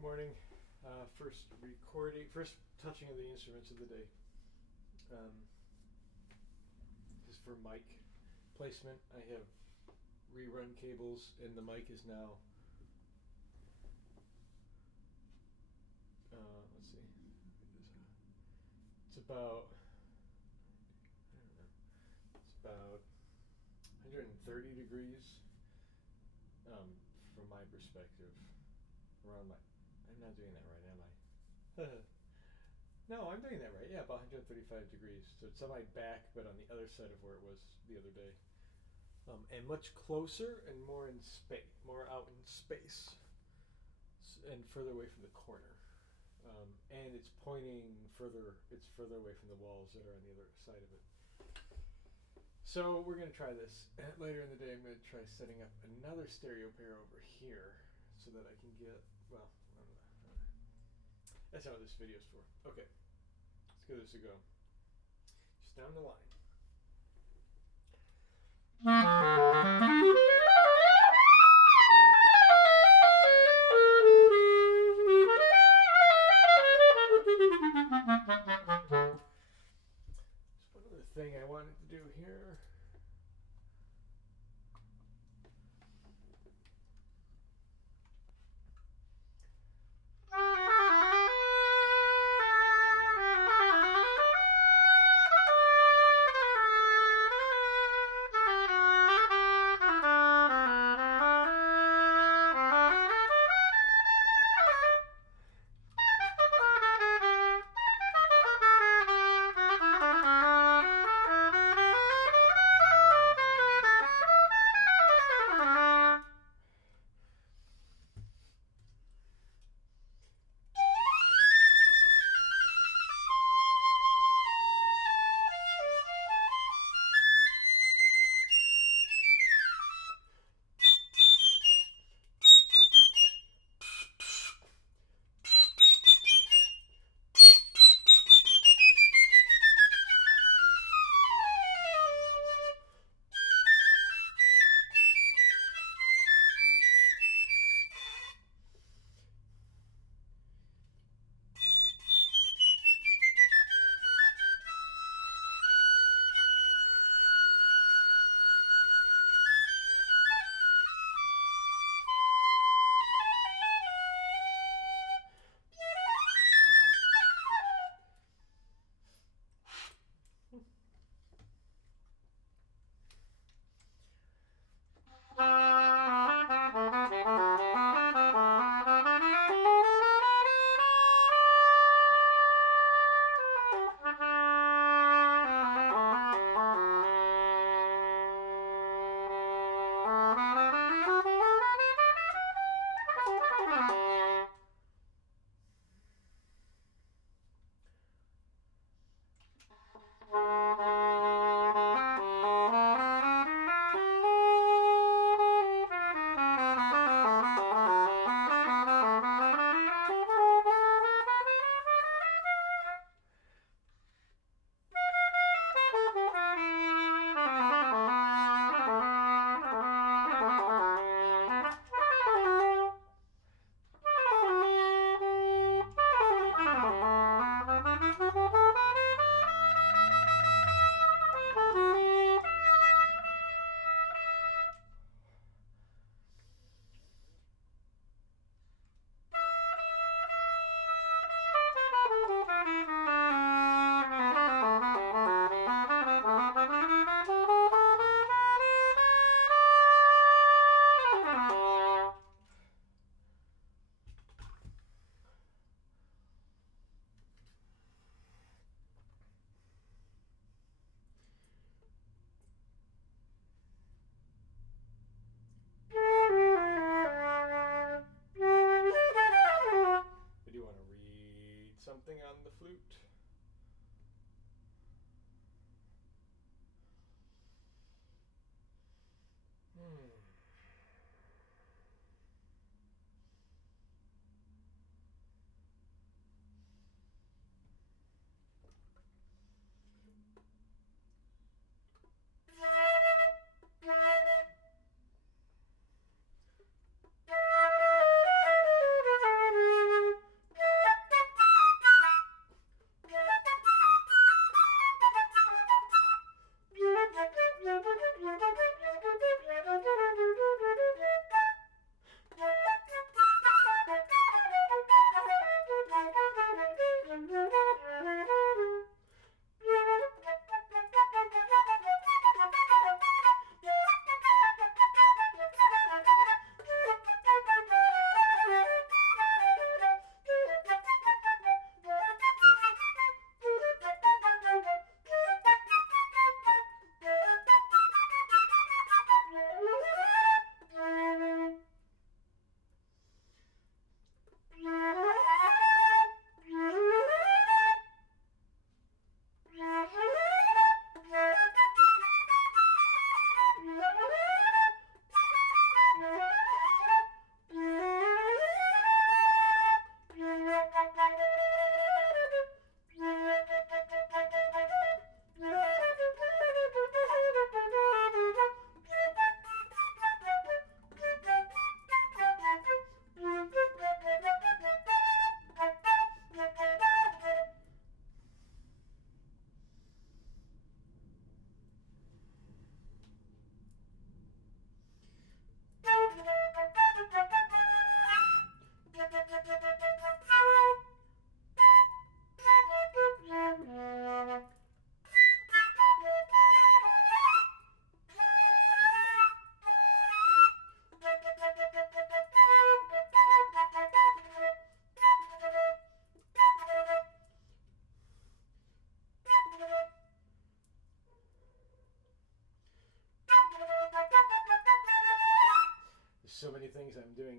Good morning. First touching of the instruments of the day. This is for mic placement. I have rerun cables, and the mic is now. Let's see. It's about. I don't know. It's about 130 degrees. From my perspective, around my. I'm not doing that right, am I? No, I'm doing that right. Yeah, about 135 degrees. So it's on my back, but on the other side of where it was the other day. And much closer and more in space, more out in space, and further away from the corner. And it's pointing further. It's further away from the walls that are on the other side of it. So we're gonna try this later in the day. I'm gonna try setting up another stereo pair over here so that I can get. Well, that's not what this video is for. Okay, let's give this a go. Just down the line. Just one other thing I wanted to do here.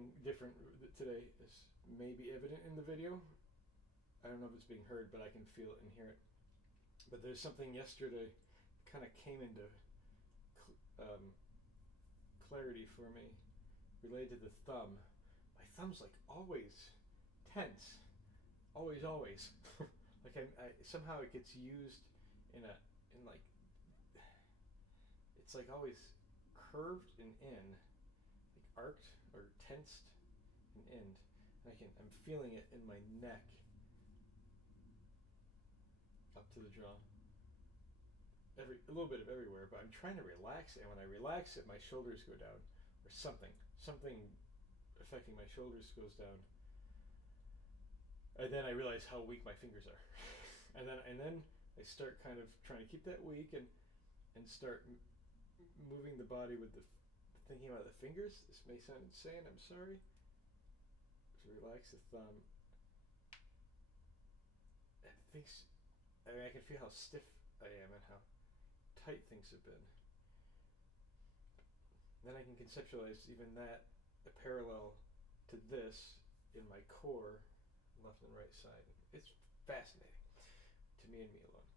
something different today is maybe evident in the video. I don't know if it's being heard, but I can feel it and hear it. But there's something yesterday kind of came into clarity for me related to the thumb. My thumb's like always tense, always. Like I somehow it gets used in like it's like always curved and in, like arced or tensed and in. I'm feeling it in my neck up to the jaw. A little bit of everywhere, but I'm trying to relax it. And when I relax it, my shoulders go down, or something affecting my shoulders goes down. And then I realize how weak my fingers are, and then I start kind of trying to keep that weak and start moving the body with thinking about the fingers. This may sound insane. I'm sorry. To relax the thumb. I can feel how stiff I am and how tight things have been. Then I can conceptualize even that a parallel to this in my core, left and right side. It's fascinating to me and me alone.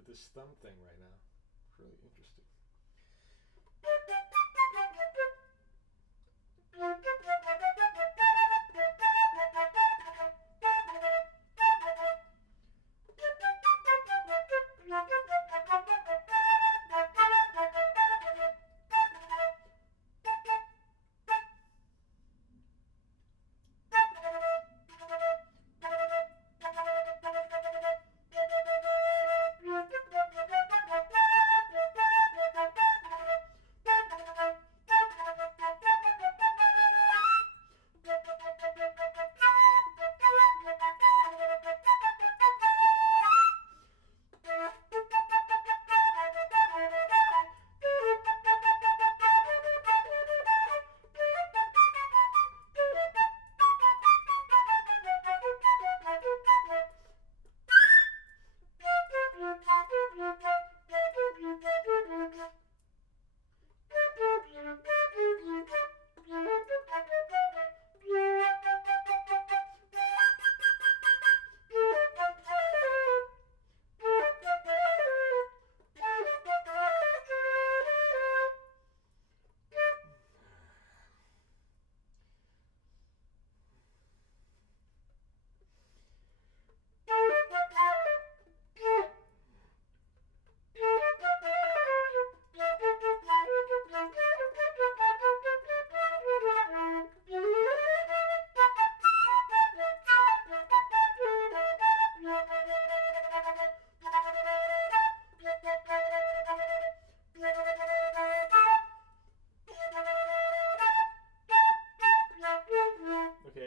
But this thumb thing right now is really interesting.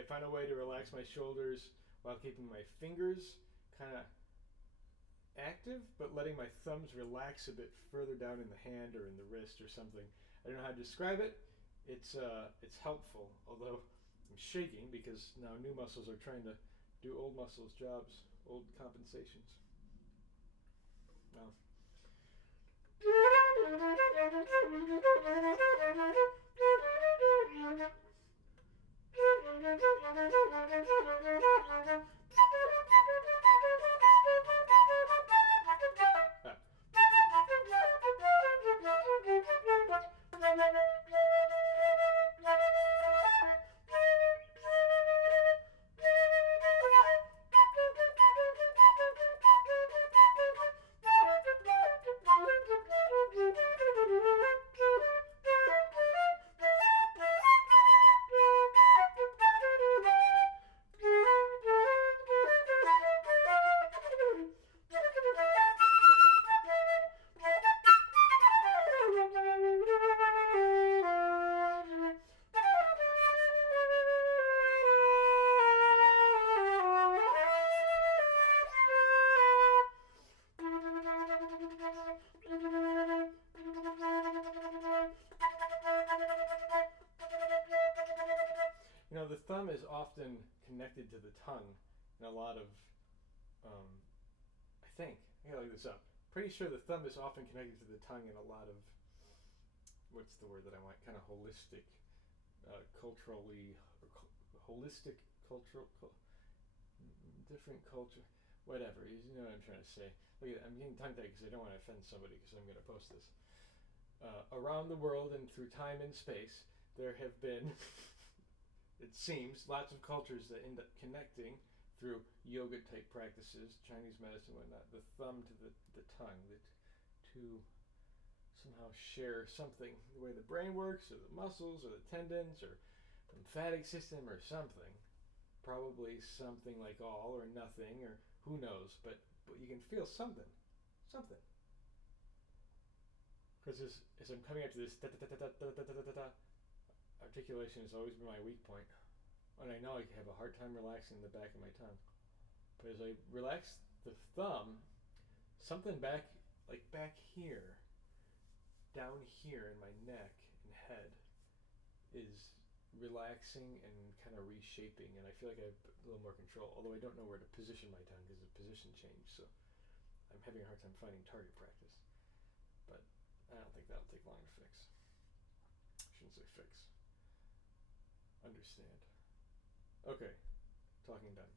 Find a way to relax my shoulders while keeping my fingers kind of active, but letting my thumbs relax a bit further down in the hand or in the wrist or something. I don't know how to describe it. It's helpful, although I'm shaking because now new muscles are trying to do old muscles' jobs, old compensations. Wow. You know, the thumb is often connected to the tongue in a lot of, I gotta look this up. Pretty sure the thumb is often connected to the tongue in a lot of what's the word that I want? Kind of holistic, culturally, holistic cultural, different culture, whatever. You know what I'm trying to say. Look, I'm getting tongue tied because I don't want to offend somebody because I'm going to post this. Around the world and through time and space, there have been, it seems, lots of cultures that end up connecting through yoga type practices, Chinese medicine, whatnot, the thumb to the tongue, that to somehow share something, the way the brain works, or the muscles, or the tendons, or lymphatic system, or something. Probably something like all or nothing, or who knows, but you can feel something. Because as I'm coming up to this articulation has always been my weak point. And I know I have a hard time relaxing the back of my tongue. But as I relax the thumb, something back here, down here in my neck and head is relaxing and kind of reshaping, and I feel like I have a little more control, although I don't know where to position my tongue because the position changed, so I'm having a hard time finding target practice. But I don't think that'll take long to fix. I shouldn't say fix. Understand. Okay, talking done.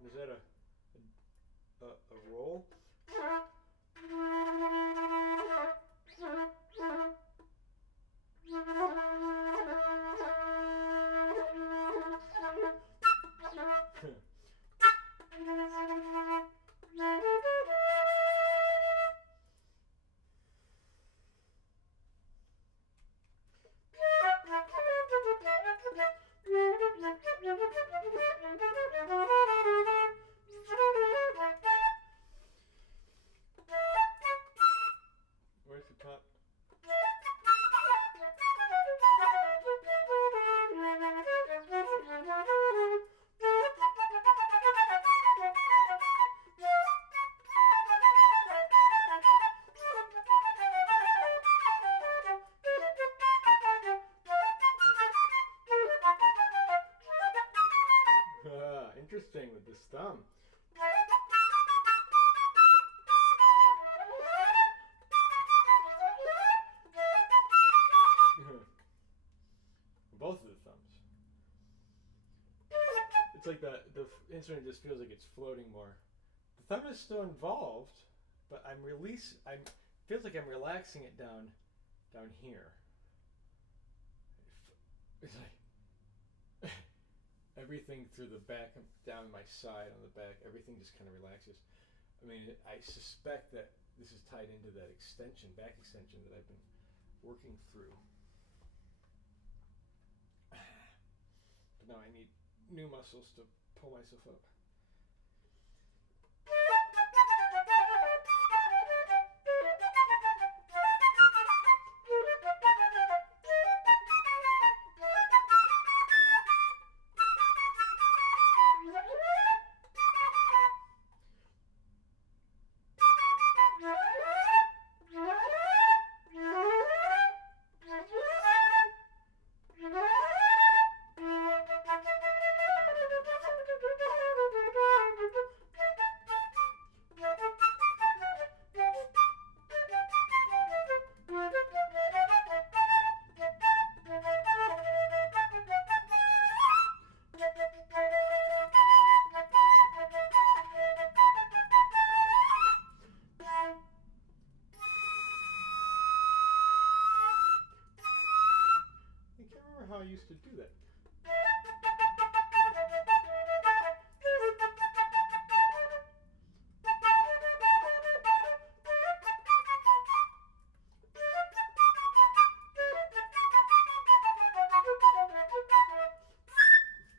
Is that a roll? Where's the top? Interesting with this thumb. Both of the thumbs. It's like the instrument just feels like it's floating more. The thumb is still involved, but feels like I'm relaxing it down here. It's like everything through the back, down my side, on the back, everything just kind of relaxes. I mean, I suspect that this is tied into that back extension that I've been working through. But now I need new muscles to pull myself up. How I used to do that.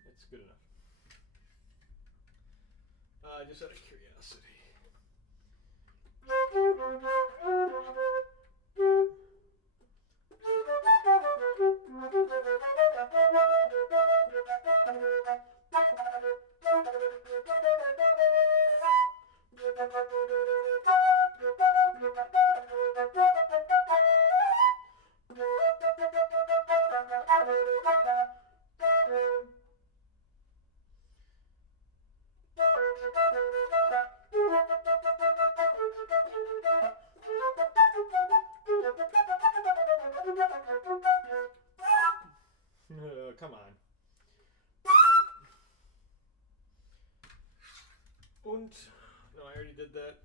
That's good enough. Just out of curiosity. Come on. Und. No, I already did that.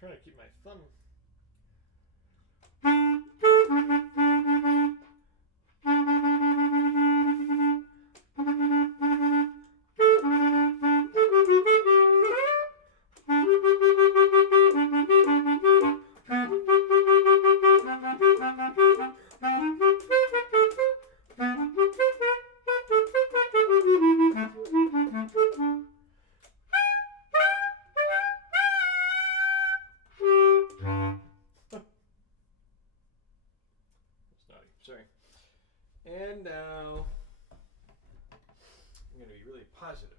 Trying to keep my thumb. Sorry. And now I'm going to be really positive.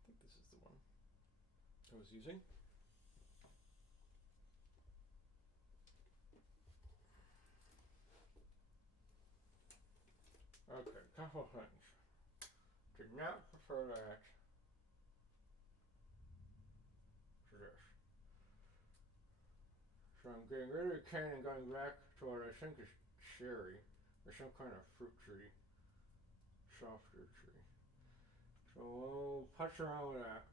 I think this is the one I was using. Okay, couple things. Did not prefer that to this. So I'm getting rid of the cane and going back to what I think is cherry, or some kind of fruit tree, softer tree. So we'll touch around with that.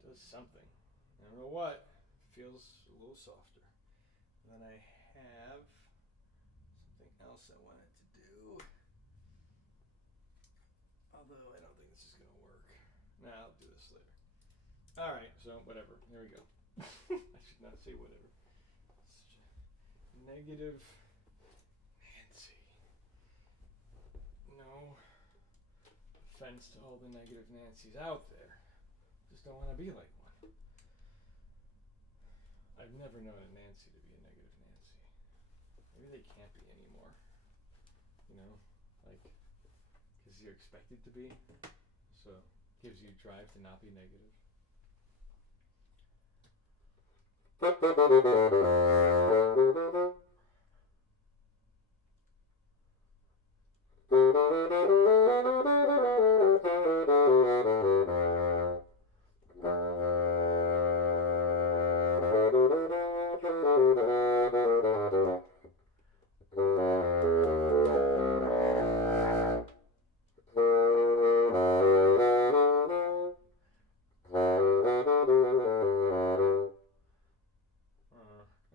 Does something. I don't know what. Feels a little softer. And then I have something else I wanted to do. Although I don't think this is going to work. Nah, I'll do this later. Alright, so whatever. There we go. I should not say whatever. Such a negative Nancy. No offense to all the negative Nancys out there. Just don't want to be like one. I've never known a Nancy to be a negative Nancy. Maybe they can't be anymore. You know? Like, because you're expected to be. So, gives you drive to not be negative. I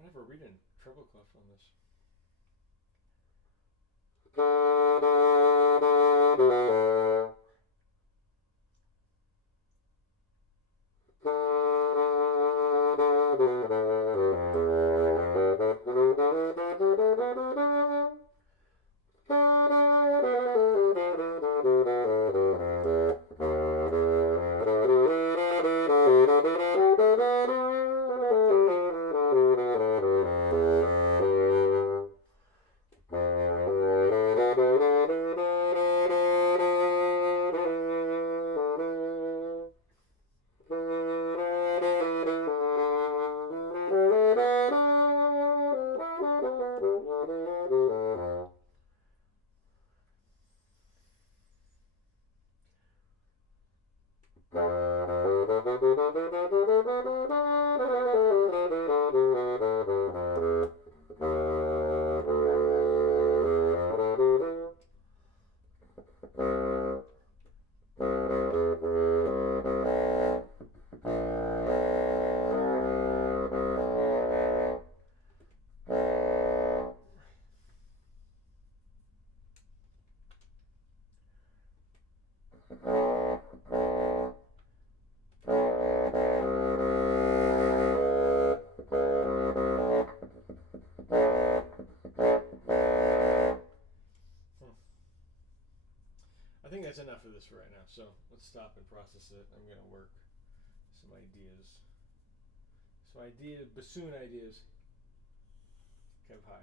never read in treble clef on this. I think that's enough of this for right now, so let's stop and process it. I'm going to work some ideas. Bassoon ideas. Kev, hi.